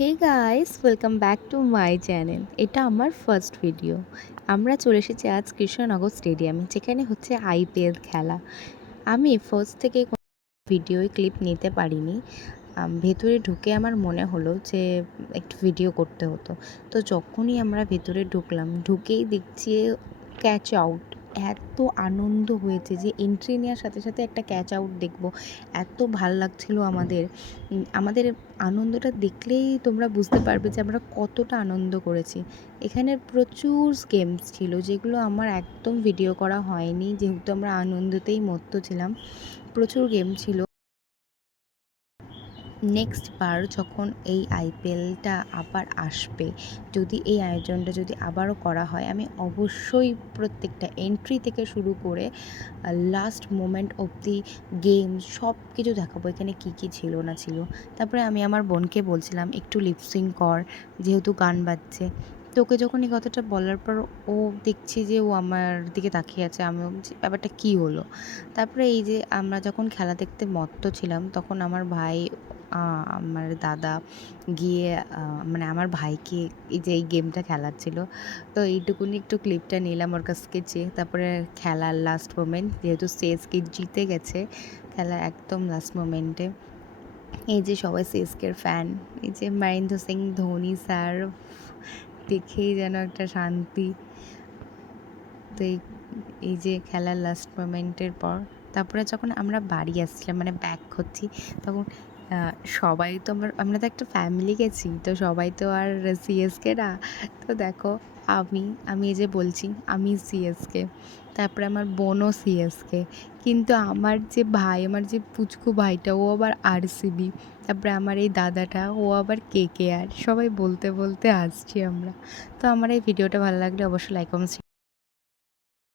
Hey guys, welcome back to my channel. এটা আমার first video. আমরা চলে এসেছি আজ কৃষ্ণনগর স্টেডিয়ামে, যেখানে হচ্ছে আইপিএল খেলা। আমি ফার্স্ট থেকে কোনো ভিডিও ক্লিপ নিতে পারিনি। ভেতরে ঢুকে আমার মনে হলো যে একটু ভিডিও করতে হতো। তো যখনই আমরা ভেতরে ঢুকলাম, ঢুকেই দেখছি ক্যাচ আউট। এত আনন্দ হয়েছে যে এন্ট্রি নেওয়ার সাথে সাথে একটা ক্যাচ আউট দেখবো, এত ভাল লাগছিল আমাদের। আমাদের আনন্দটা দেখলেই তোমরা বুঝতে পারবে যে আমরা কতটা আনন্দ করেছি। এখানে প্রচুর গেমস ছিল, যেগুলো আমার একদম ভিডিও করা হয়নি, যেহেতু আমরা আনন্দতেই মত্ত ছিলাম। প্রচুর গেম ছিল। নেক্সট বার যখন এই আইপিএলটা আবার আসবে, যদি এই আয়োজনটা যদি আবারও করা হয়, আমি অবশ্যই প্রত্যেকটা এন্ট্রি থেকে শুরু করে লাস্ট মোমেন্ট অবধি গেম সব কিছু দেখাবো, এখানে কী কী ছিল না ছিল। তারপরে আমি আমার বোনকে বলছিলাম একটু লিপসিং কর, যেহেতু গান বাজছে। তো ওকে যখন এই কথাটা বলার পর ও দেখছি যে ও আমার দিকে তাকিয়ে আছে, আমি বলছি ব্যাপারটা কী হলো। তারপরে এই যে আমরা যখন খেলা দেখতে মত্ত ছিলাম, তখন আমার ভাই, আমার দাদা গিয়ে মানে আমার ভাইকে এই যে এই গেমটা খেলাচ্ছিল। তো এইটুকুনি একটু ক্লিপটা নিলাম ওর কাছ থেকে চেয়ে। তারপরে খেলার লাস্ট মোমেন্ট, যেহেতু সিএসকে জিতে গেছে, খেলার একদম লাস্ট মোমেন্টে এই যে সবাই সিএসকের ফ্যান, এই যে মহেন্দ্র সিং ধোনি স্যার, দেখেই যেন একটা শান্তি। তো এই যে খেলার লাস্ট মোমেন্টের পর তারপরে যখন আমরা বাড়ি আসছিলাম, মানে ব্যাক করছি, তখন সবাই তো আমরা তো একটা ফ্যামিলি গেছি, তো সবাই তো আর সিএসকে না। তো দেখো, আমি এই যে বলছি আমি সিএসকে, তারপরে আমার বোনও সিএসকে, কিন্তু আমার যে ভাই, আমার যে পুচকু ভাইটা, ও আবার আরসিবি। তারপরে আমার এই দাদাটা, ও আবার কেকেআর। সবাই বলতে বলতে আসছি আমরা। তো আমার এই ভিডিওটা ভালো লাগলে অবশ্যই লাইক কমেন্ট